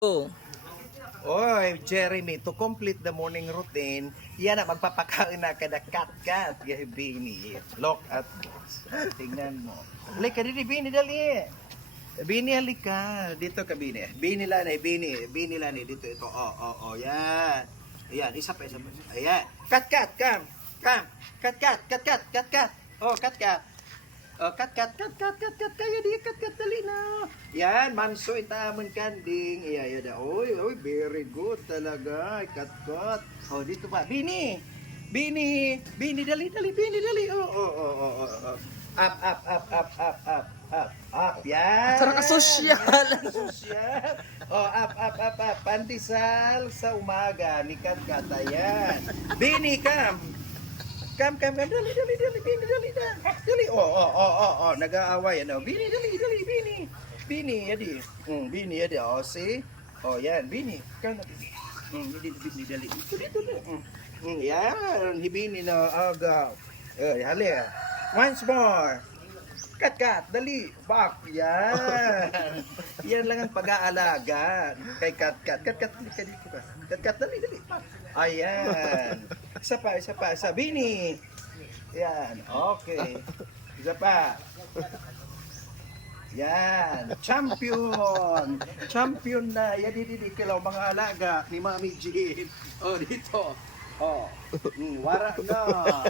Oh, Oy, Jeremy, to complete the morning routine, yan na, magpapakain na kada kat-kat. Bini, look at this. Tingnan mo. Halika, dito, Bini, dali. Bini, halika. Dito ka, Bini. Bini lanay, Bini. Bini lanay, dito, ito. Yan. Ayan, isa pa. Ayan. Kat-kat, kam. Kat-kat. Kat-kat. Oh, kat-kat. Oh, kat. Kaya di, kat, dali na. Yan, manso itamon kanding. Iya, da. Oy, very good talaga. Kat. Oh, dito pa. Bini, dali. Bini, dali. Oh. Up. Yan. parang asosyal. Sosyal. Oh, up. Pandesal sa umaga ni Kat. Ayan. Bini, kam. Kam, dali, Bini, dali. Oh, nag-aaway, ano, Bini, dali, Bini, yadi, Bini, yadi, oh, see, oh, yan, Bini, kam na, Bini, dali, dito, yan, Bini na, agaw, hali, once more, kat, dali, back, yan lang ang pag-aalaga, kay kat, dali, back, ayan, isa pa, Bini, yan, okay. Isa pa. Yan, champion. Champion na. Yan, hindi kilaw mga alaga ni Mami Jean. Oh, dito. Oh, wara na.